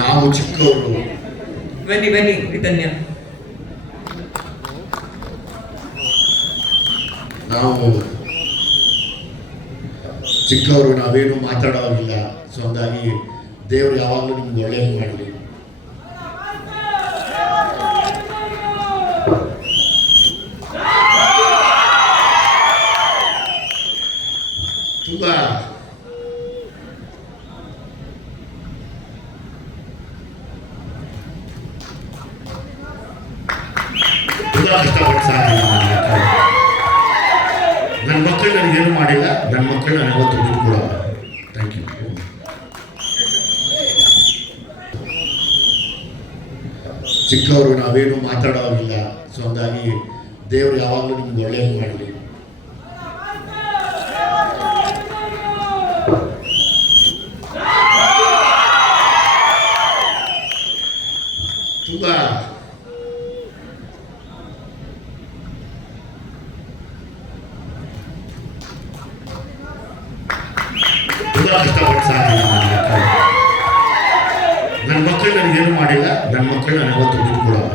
ನಾವು ಚಿಕ್ಕವರು. ಬನ್ನಿ ಬನ್ನಿ ವಿತನ್ಯ. ನಾವು ಚಿಕ್ಕವರು, ನಾವೇನು ಮಾತಾಡೋವಾಗಿಲ್ಲ. ಸೊ ಹಂಗಾಗಿ ದೇವರು ಯಾವಾಗಲೂ ನಿಮ್ಗೆ ಒಳ್ಳೆಯದು ಮಾಡಲಿ. ತುಂಬ ಕಷ್ಟಪಟ್ಟು ಸಾಕಿಲ್ಲ. ನನ್ನ ಮಕ್ಕಳು ನನಗೇನು ಮಾಡಿಲ್ಲ, ನನ್ನ ಮಕ್ಕಳು ನನಗೆ ಯಾವತ್ತೂ ದುಡ್ಡು ಕೊಡೋಲ್ಲ. Thank you. ಚಿಕ್ಕವರು, ನಾವೇನು ಮಾತಾಡೋವಾಗಿಲ್ಲ. ಸೊ ಹಂಗಾಗಿ ದೇವರು ಯಾವಾಗಲೂ ನಿಮ್ಗೆ ಒಳ್ಳೆಯದು ಮಾಡಲಿ. ತುಂಬ ಕಷ್ಟಪಟ್ಟು ಸಾಕಿಲ್ಲ. ನನ್ನ ಮಕ್ಕಳು ನನಗೇನು ಮಾಡಿಲ್ಲ, ನನ್ನ ಮಕ್ಕಳು ನನಗೆ ಯಾವತ್ತೂ ದುಡ್ಡು ಕೊಡೋಲ್ಲ.